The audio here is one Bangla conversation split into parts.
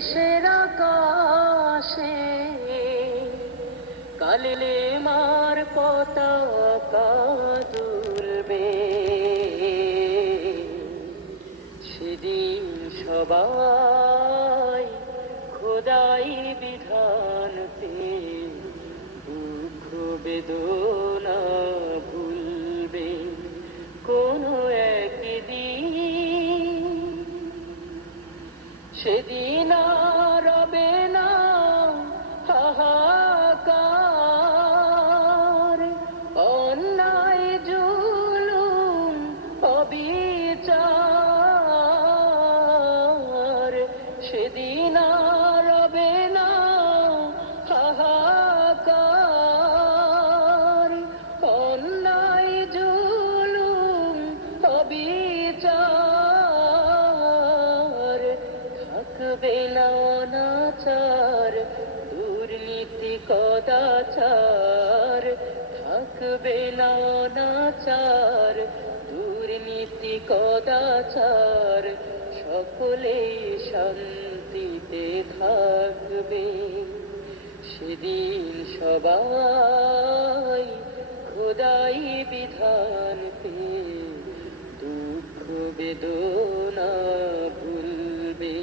দেশের আকাশে কালিলে মার পতাকা দুলবে, সেদিন সবাই খোদাই বিধান পে দুঃখ বেদনা ভুলবে কোনো একদিন। সেদিন আর রবে না হাহাকার, অন্যায় জুলুম অবিচার। সেদিন আর রবে না হাহাকার, অন্যায় জুলুম অবিচার। থাকবে না অনাচার দুর্নীতি কদাচার, থাকবে না অনাচার দুর্নীতি কদাচার। সকলে শান্তিতে থাকবে, সেদিন সবাই খোদাই বিধান পে দুঃখ বেদনা ভুলবে।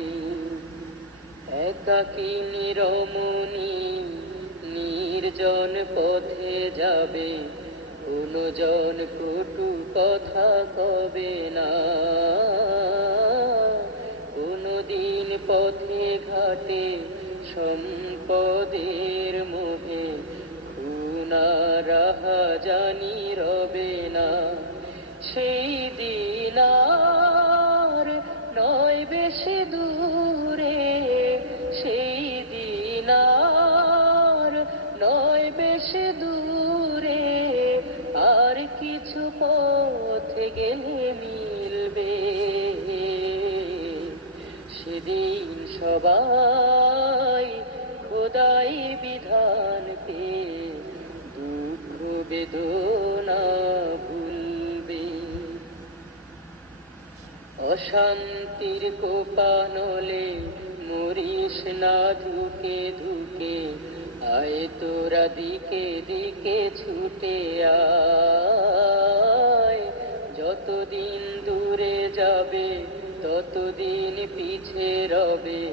একাকিনী রমণী নির্জন পথে যাবে, কোনো জন কটু কথা কবে না। কোনদিন পথে ঘাটে সম্পদের মোহে খুনা রাহাজানি রবে না। সেই দিন আর নয় বেশি দূরে, সেই দিন আর নয় বেশি দূরে। আর কিছু পথে গেলে মিলবে, সেদিন সবাই খোদাই বিধান পে দুঃখ বেদনা ভুলবে। অশান্তির কোপানলে মরিস না ধুকে ধুকে, আয় তোরা দিকে দিকে ছুটে আয়। যতদিন দূরে যাবে ততদিন পিছে রবে,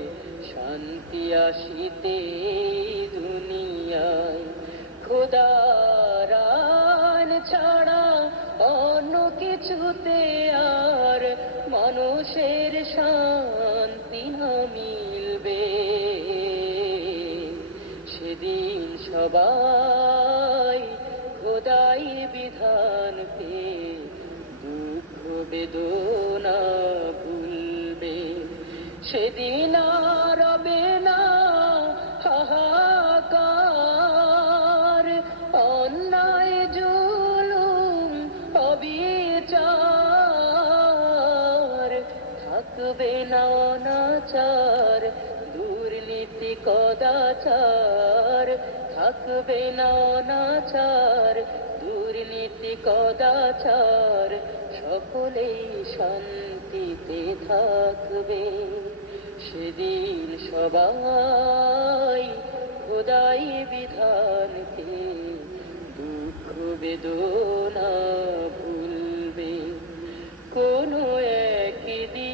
শান্তি আসিতে দুনিয়ায়। খোদার আইন ছাড়া অন্য কিছুতে আর মানুষের শান্তি না মিলবে, সেদিন সবাই খোদাই বিধান পে দুঃখ বেদনা ভুলবে। সেদিন আর রবে না হাহাকার, অন্যায় জুলুম অবিচার। থাকবে না অনাচার দুর্নীতি কদাচার, থাকবে না অনাচার দুর্নীতি কদাচার। সকলেই শান্তিতে থাকবে, সেদিন সবাই খোদাই বিধান পে দুঃখ বেদনা ভুলবে কোনো একদিন।